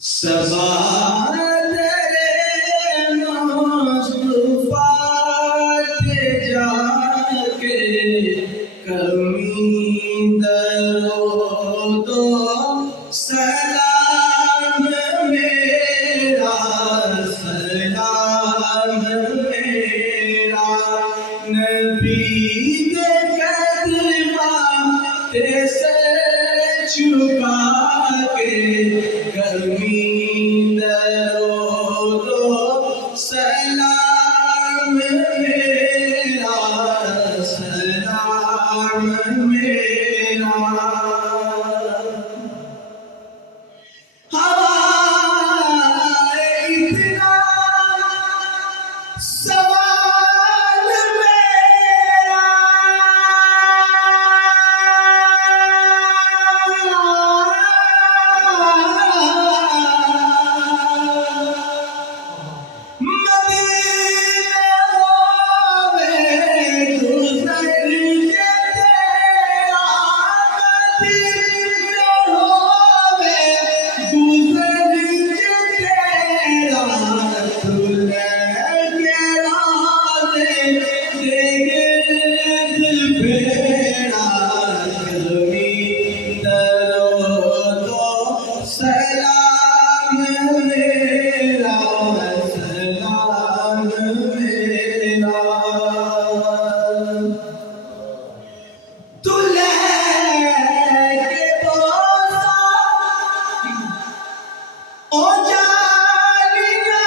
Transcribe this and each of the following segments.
सबा तेरे मुस्तफा के जाके कमी दरो सलाम मेरा नबी दे कदमा से झुका के कमी दरो सलाम मेरा सवाल मेरा मदीने में गुज़र के तेरा मदीने में गुज़र के तेरा सलाम मेरा दुल्हे के बोसा ओ जालिया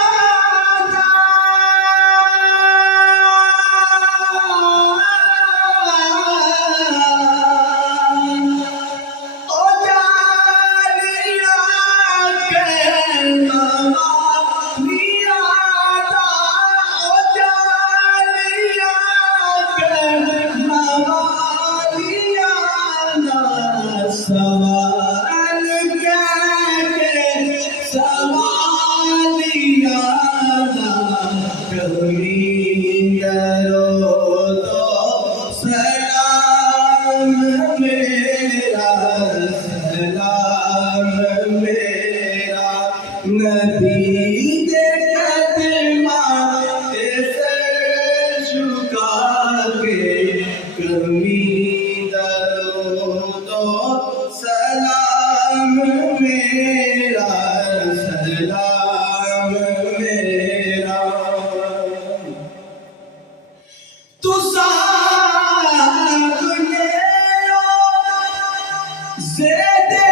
सवाल सवालिया कमी करो तो सलाम मेरा नबी दे कदमा से झुका के कमी दरो तो सलाम मेरा